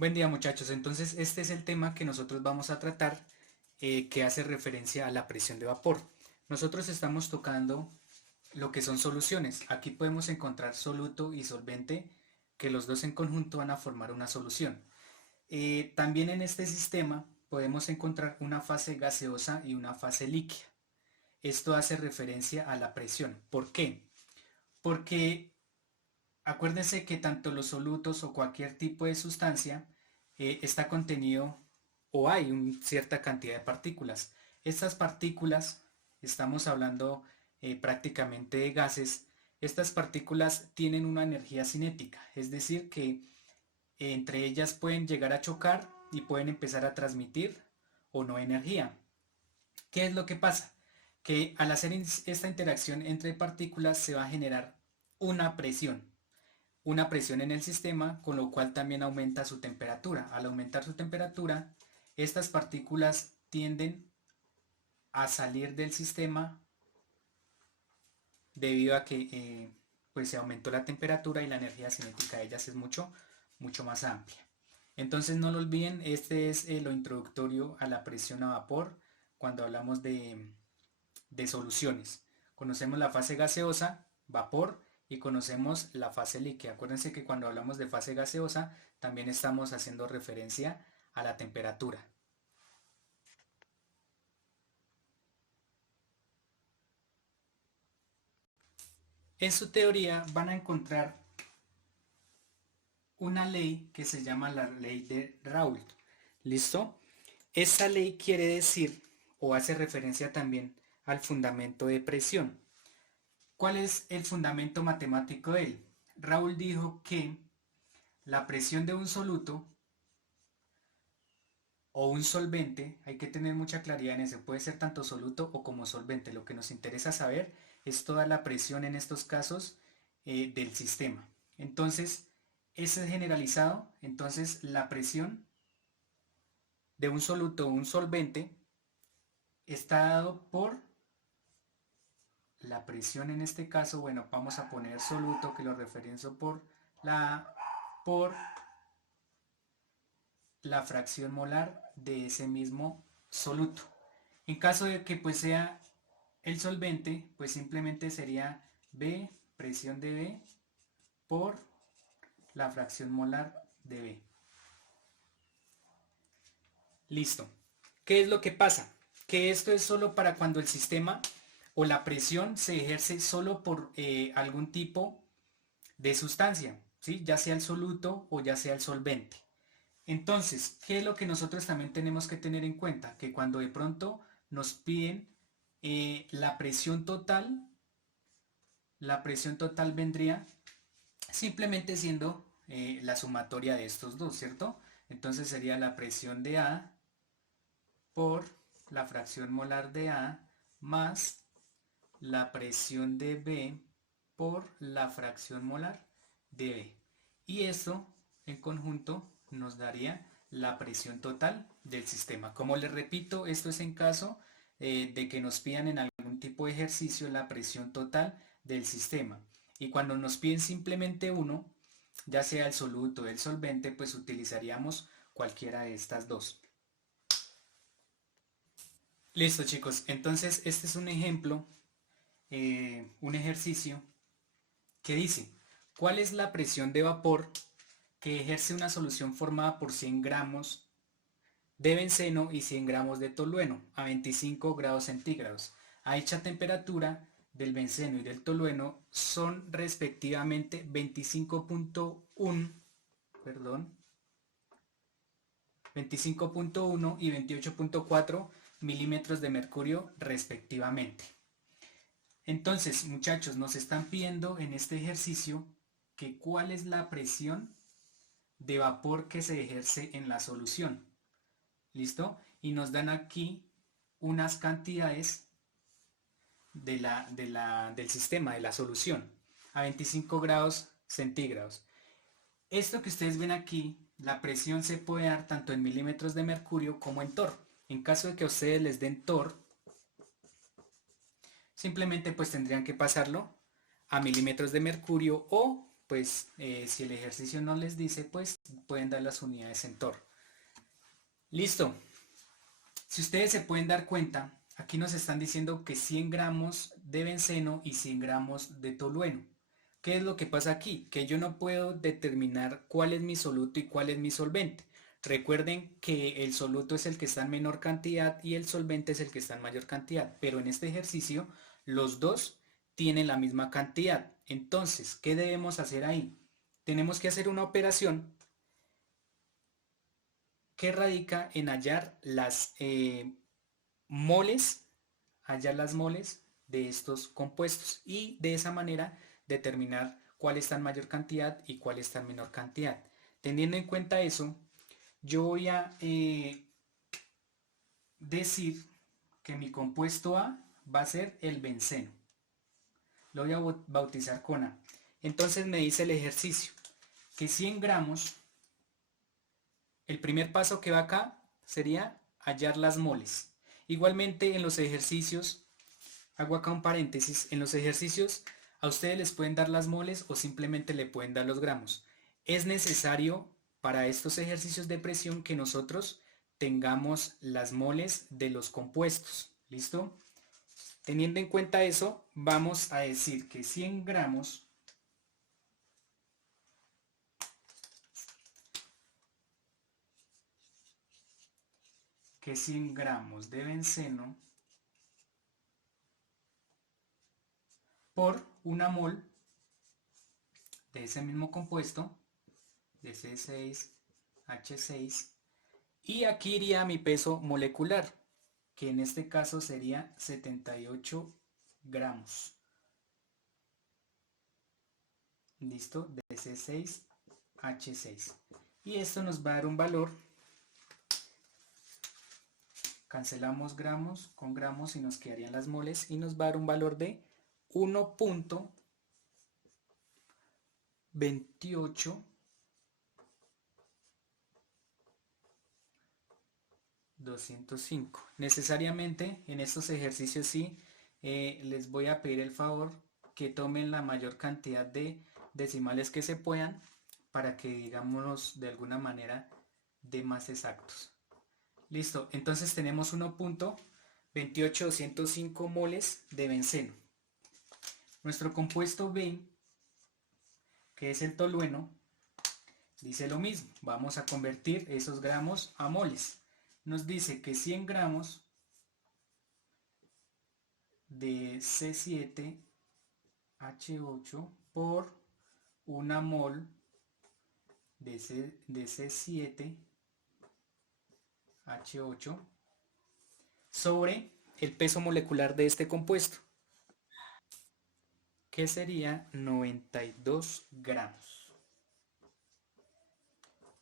Buen día muchachos, entonces este es el tema que nosotros vamos a tratar que hace referencia a la presión de vapor. Nosotros estamos tocando lo que son soluciones. Aquí podemos encontrar soluto y solvente que los dos en conjunto van a formar una solución. También en este sistema podemos encontrar una fase gaseosa y una fase líquida. Esto hace referencia a la presión. ¿Por qué? Porque acuérdense que tanto los solutos o cualquier tipo de sustancia está contenido o hay cierta cantidad de partículas. Estas partículas, estamos hablando prácticamente de gases, estas partículas tienen una energía cinética, es decir, que entre ellas pueden llegar a chocar y pueden empezar a transmitir o no energía. ¿Qué es lo que pasa? Que al hacer esta interacción entre partículas se va a generar una presión en el sistema, con lo cual también aumenta su temperatura. Al aumentar su temperatura, estas partículas tienden a salir del sistema debido a que pues se aumentó la temperatura y la energía cinética de ellas es mucho más amplia. Entonces no lo olviden, este es lo introductorio a la presión a vapor cuando hablamos de soluciones. Conocemos la fase gaseosa, vapor, y conocemos la fase líquida. Acuérdense que cuando hablamos de fase gaseosa también estamos haciendo referencia a la temperatura. En su teoría van a encontrar una ley que se llama la ley de Raoult. ¿Listo? Esta ley quiere decir o hace referencia también al fundamento de presión. ¿Cuál es el fundamento matemático de él? Raoult dijo que la presión de un soluto o un solvente, hay que tener mucha claridad en eso, puede ser tanto soluto o como solvente. Lo que nos interesa saber es toda la presión en estos casos del sistema. Entonces, ese es generalizado, entonces la presión de un soluto o un solvente está dado por la presión en este caso, bueno, vamos a poner soluto que lo referencio por la fracción molar de ese mismo soluto. En caso de que pues sea el solvente, pues simplemente sería B, presión de B, por la fracción molar de B. Listo. ¿Qué es lo que pasa? Que esto es solo para cuando el sistema o la presión se ejerce solo por algún tipo de sustancia, ¿sí? Ya sea el soluto o ya sea el solvente. Entonces, ¿qué es lo que nosotros también tenemos que tener en cuenta? Que cuando de pronto nos piden la presión total vendría simplemente siendo la sumatoria de estos dos, ¿cierto? Entonces sería la presión de A por la fracción molar de A más la presión de B por la fracción molar de B. Y esto en conjunto nos daría la presión total del sistema. Como les repito, esto es en caso de que nos pidan en algún tipo de ejercicio la presión total del sistema. Y cuando nos piden simplemente uno, ya sea el soluto o el solvente, pues utilizaríamos cualquiera de estas dos. Listo chicos, entonces este es un ejemplo, un ejercicio que dice, ¿cuál es la presión de vapor que ejerce una solución formada por 100 gramos de benceno y 100 gramos de tolueno a 25 grados centígrados? A dicha temperatura del benceno y del tolueno son respectivamente 25.1, perdón, 25.1 y 28.4 milímetros de mercurio respectivamente. Entonces, muchachos, nos están pidiendo en este ejercicio que cuál es la presión de vapor que se ejerce en la solución. ¿Listo? Y nos dan aquí unas cantidades del sistema, de la solución, a 25 grados centígrados. Esto que ustedes ven aquí, la presión se puede dar tanto en milímetros de mercurio como en torr. En caso de que a ustedes les den torr, simplemente pues tendrían que pasarlo a milímetros de mercurio o pues si el ejercicio no les dice, pues pueden dar las unidades en torno. Listo. Si ustedes se pueden dar cuenta, aquí nos están diciendo que 100 gramos de benceno y 100 gramos de tolueno. ¿Qué es lo que pasa aquí? Que yo no puedo determinar cuál es mi soluto y cuál es mi solvente. Recuerden que el soluto es el que está en menor cantidad y el solvente es el que está en mayor cantidad, pero en este ejercicio los dos tienen la misma cantidad. Entonces, ¿qué debemos hacer ahí? Tenemos que hacer una operación que radica en hallar moles, hallar las moles de estos compuestos y de esa manera determinar cuál está en mayor cantidad y cuál está en menor cantidad. Teniendo en cuenta eso, yo voy a decir que mi compuesto A va a ser el benceno. Lo voy a bautizar con A. Entonces me dice el ejercicio que 100 gramos, el primer paso que va acá sería hallar las moles. Igualmente en los ejercicios, hago acá un paréntesis, en los ejercicios a ustedes les pueden dar las moles o simplemente le pueden dar los gramos. Es necesario para estos ejercicios de presión que nosotros tengamos las moles de los compuestos. ¿Listo? Teniendo en cuenta eso, vamos a decir que 100 gramos de benceno por una mol de ese mismo compuesto, de C6H6, y aquí iría mi peso molecular, que en este caso sería 78 gramos. ¿Listo? De C6H6. Y esto nos va a dar un valor, cancelamos gramos con gramos y nos quedarían las moles, y nos va a dar un valor de 1.28 205. Necesariamente en estos ejercicios sí les voy a pedir el favor que tomen la mayor cantidad de decimales que se puedan para que digamos de alguna manera de más exactos. Listo, entonces tenemos 1.28205 moles de benceno. Nuestro compuesto B, que es el tolueno, dice lo mismo. Vamos a convertir esos gramos a moles. Nos dice que 100 gramos de C7H8 por una mol de C7H8 sobre el peso molecular de este compuesto, que sería 92 gramos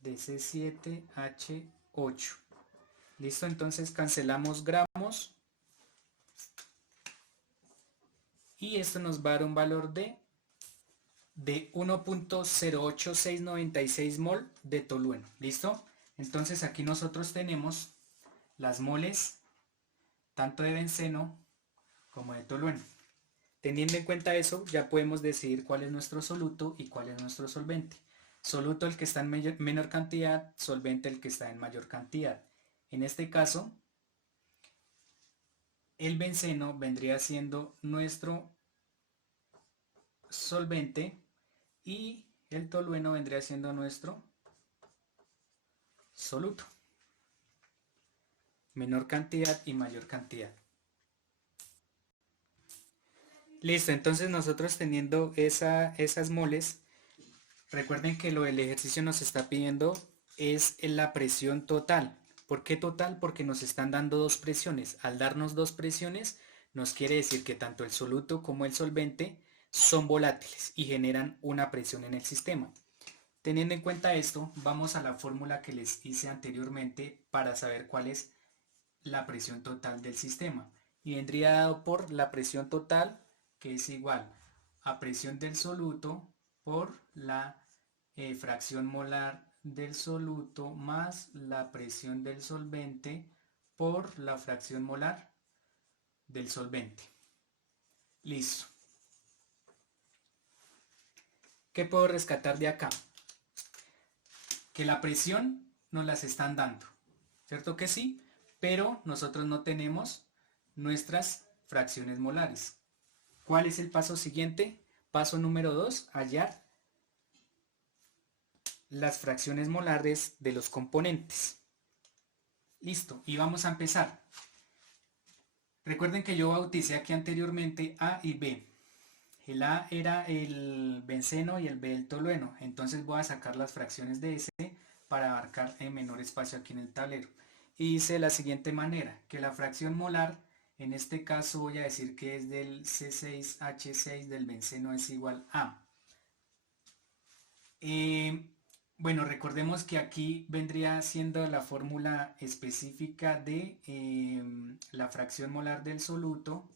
de C7H8. Listo, entonces cancelamos gramos y esto nos va a dar un valor de 1.086696 mol de tolueno. ¿Listo? Entonces aquí nosotros tenemos las moles tanto de benceno como de tolueno. Teniendo en cuenta eso, ya podemos decidir cuál es nuestro soluto y cuál es nuestro solvente. Soluto el que está en menor cantidad, solvente el que está en mayor cantidad. En este caso, el benceno vendría siendo nuestro solvente y el tolueno vendría siendo nuestro soluto. Menor cantidad y mayor cantidad. Listo, entonces nosotros teniendo esas moles, recuerden que lo del ejercicio nos está pidiendo es la presión total. ¿Por qué total? Porque nos están dando dos presiones. Al darnos dos presiones, nos quiere decir que tanto el soluto como el solvente son volátiles y generan una presión en el sistema. Teniendo en cuenta esto, vamos a la fórmula que les hice anteriormente para saber cuál es la presión total del sistema. Y vendría dado por la presión total, que es igual a presión del soluto por la fracción molar del soluto más la presión del solvente por la fracción molar del solvente. Listo. ¿Qué puedo rescatar de acá? Que la presión nos las están dando, ¿cierto que sí? Pero nosotros no tenemos nuestras fracciones molares. ¿Cuál es el paso siguiente? Paso número 2, hallar las fracciones molares de los componentes. Listo, y vamos a empezar. Recuerden que yo bauticé aquí anteriormente A y B. El A era el benceno y el B el tolueno. Entonces voy a sacar las fracciones de ese para abarcar en menor espacio aquí en el tablero. Y dice de la siguiente manera, que la fracción molar, en este caso voy a decir que es del C6H6 del benceno es igual a. Bueno, recordemos que aquí vendría siendo la fórmula específica de la fracción molar del soluto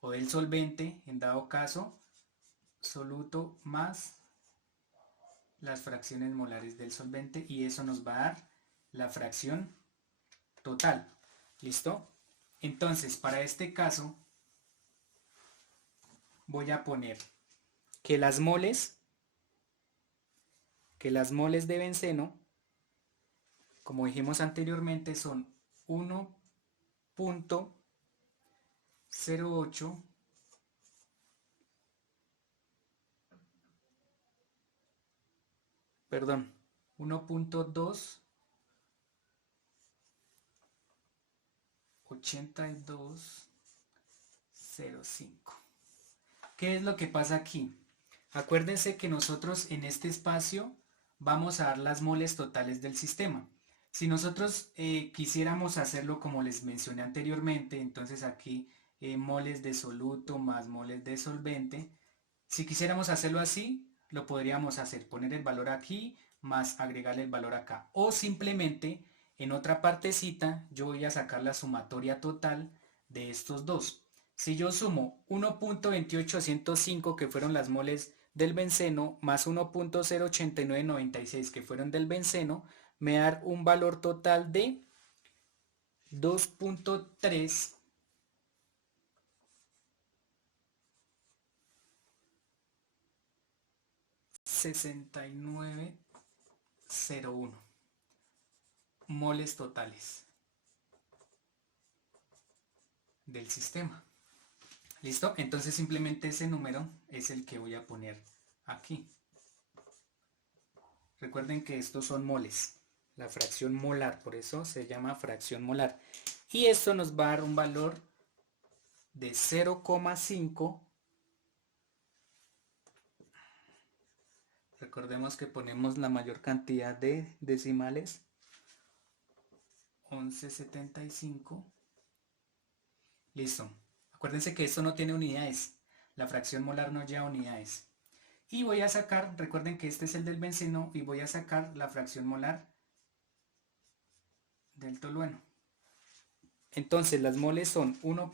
o del solvente, en dado caso, soluto más las fracciones molares del solvente, y eso nos va a dar la fracción total. ¿Listo? Entonces, para este caso, voy a poner que las moles de benceno, como dijimos anteriormente, son 1.08 perdón, 1.28205. ¿Qué es lo que pasa aquí? Acuérdense que nosotros en este espacio vamos a dar las moles totales del sistema. Si nosotros quisiéramos hacerlo como les mencioné anteriormente, entonces aquí moles de soluto más moles de solvente. Si quisiéramos hacerlo así, lo podríamos hacer, poner el valor aquí más agregarle el valor acá. O simplemente en otra partecita yo voy a sacar la sumatoria total de estos dos. Si yo sumo 1.28105 que fueron las moles del benceno más 1.08996 que fueron del benceno, me da un valor total de 2.3 6901 moles totales del sistema. ¿Listo? Entonces simplemente ese número es el que voy a poner aquí. Recuerden que estos son moles, la fracción molar, por eso se llama fracción molar. Y esto nos va a dar un valor de 0,5. Recordemos que ponemos la mayor cantidad de decimales, 1175. Listo. Acuérdense que esto no tiene unidades, la fracción molar no lleva unidades. Y voy a sacar, recuerden que este es el del benceno, y voy a sacar la fracción molar del tolueno. Entonces las moles son 1.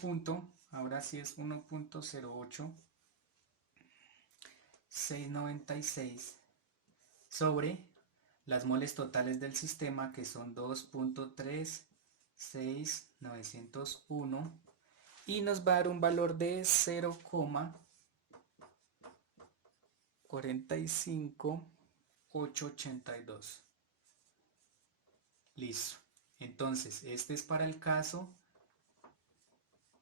Ahora sí es 1.08696 sobre las moles totales del sistema, que son 2.36901, y nos va a dar un valor de 0,45882. Listo. Entonces este es para el caso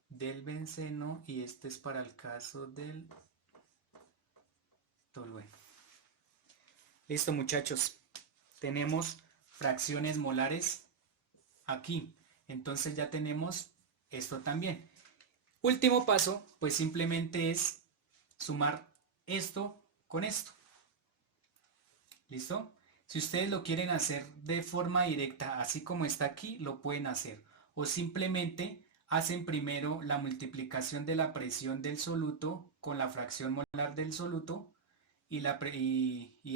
del benceno y este es para el caso del tolueno. Listo, muchachos, tenemos fracciones molares aquí, entonces ya tenemos esto también. Último paso, pues simplemente es sumar esto con esto. ¿Listo? Si ustedes lo quieren hacer de forma directa, así como está aquí, lo pueden hacer. O simplemente hacen primero la multiplicación de la presión del soluto con la fracción molar del soluto y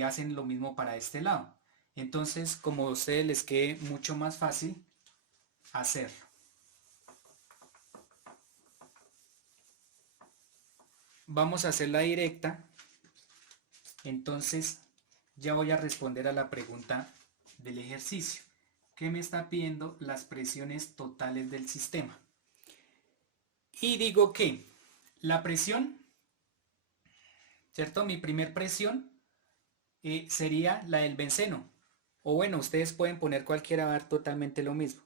hacen lo mismo para este lado. Entonces, como a ustedes les quede mucho más fácil hacerlo. Vamos a hacer la directa. Entonces, ya voy a responder a la pregunta del ejercicio, que me está pidiendo las presiones totales del sistema. Y digo que la presión ¿cierto? Mi primer presión sería la del benceno. O bueno, ustedes pueden poner cualquiera, va a dar totalmente lo mismo.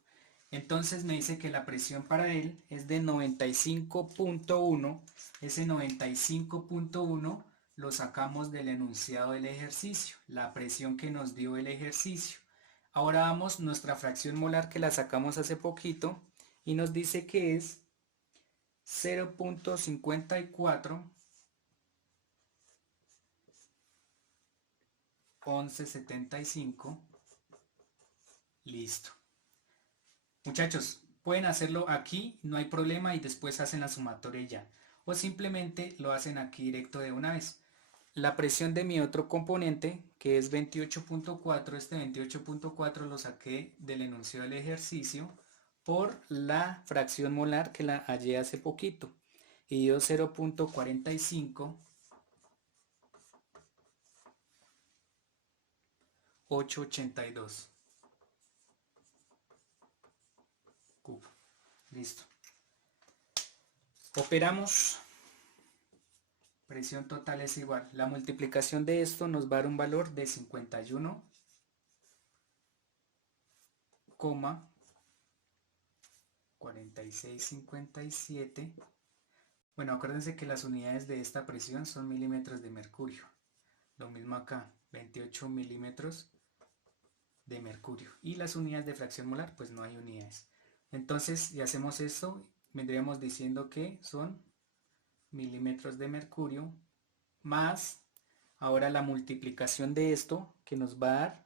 Entonces me dice que la presión para él es de 95.1. Ese 95.1 lo sacamos del enunciado del ejercicio, la presión que nos dio el ejercicio. Ahora vamos nuestra fracción molar que la sacamos hace poquito y nos dice que es 0.54 1175. Listo. Muchachos, pueden hacerlo aquí, no hay problema, y después hacen la sumatoria y ya. O simplemente lo hacen aquí directo de una vez. La presión de mi otro componente, que es 28.4, este 28.4 lo saqué del enunciado del ejercicio por la fracción molar que la hallé hace poquito. Y dio 0.45 882. Listo. Operamos. Presión total es igual. La multiplicación de esto nos va a dar un valor de 51,4657. Bueno, acuérdense que las unidades de esta presión son milímetros de mercurio. Lo mismo acá, 28 milímetros de mercurio. Y las unidades de fracción molar, pues no hay unidades. Entonces, si hacemos esto, vendríamos diciendo que son milímetros de mercurio más ahora la multiplicación de esto que nos va a dar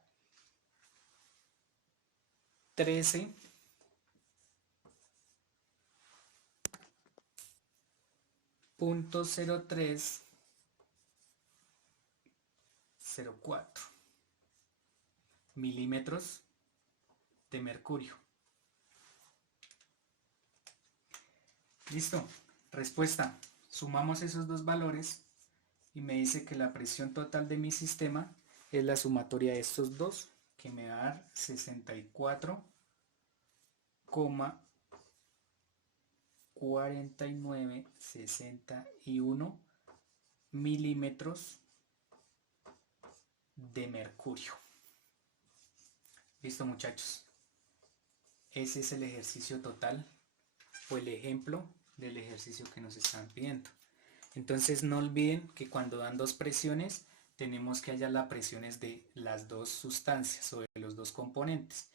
13.0304 milímetros de mercurio. Listo, respuesta. Sumamos esos dos valores y me dice que la presión total de mi sistema es la sumatoria de estos dos, que me va a dar 64,4961 milímetros de mercurio. Listo, muchachos. Ese es el ejercicio total o el ejemplo del ejercicio que nos están pidiendo. Entonces no olviden que cuando dan dos presiones tenemos que hallar las presiones de las dos sustancias o de los dos componentes.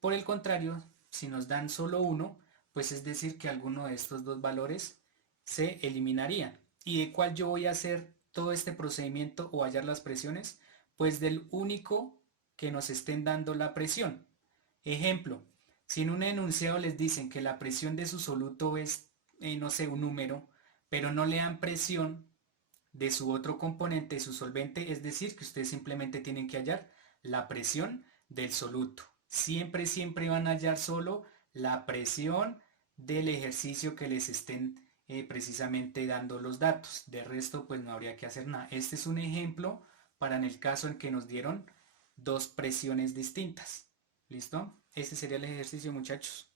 Por el contrario, si nos dan solo uno, pues es decir que alguno de estos dos valores se eliminarían. ¿Y de cuál yo voy a hacer todo este procedimiento o hallar las presiones? Pues del único que nos estén dando la presión. Ejemplo, si en un enunciado les dicen que la presión de su soluto es, no sé, un número, pero no le dan presión de su otro componente, de su solvente, es decir, que ustedes simplemente tienen que hallar la presión del soluto. Siempre, siempre van a hallar solo la presión del ejercicio que les estén precisamente dando los datos. De resto, pues no habría que hacer nada. Este es un ejemplo para en el caso en que nos dieron dos presiones distintas. ¿Listo? Este sería el ejercicio, muchachos.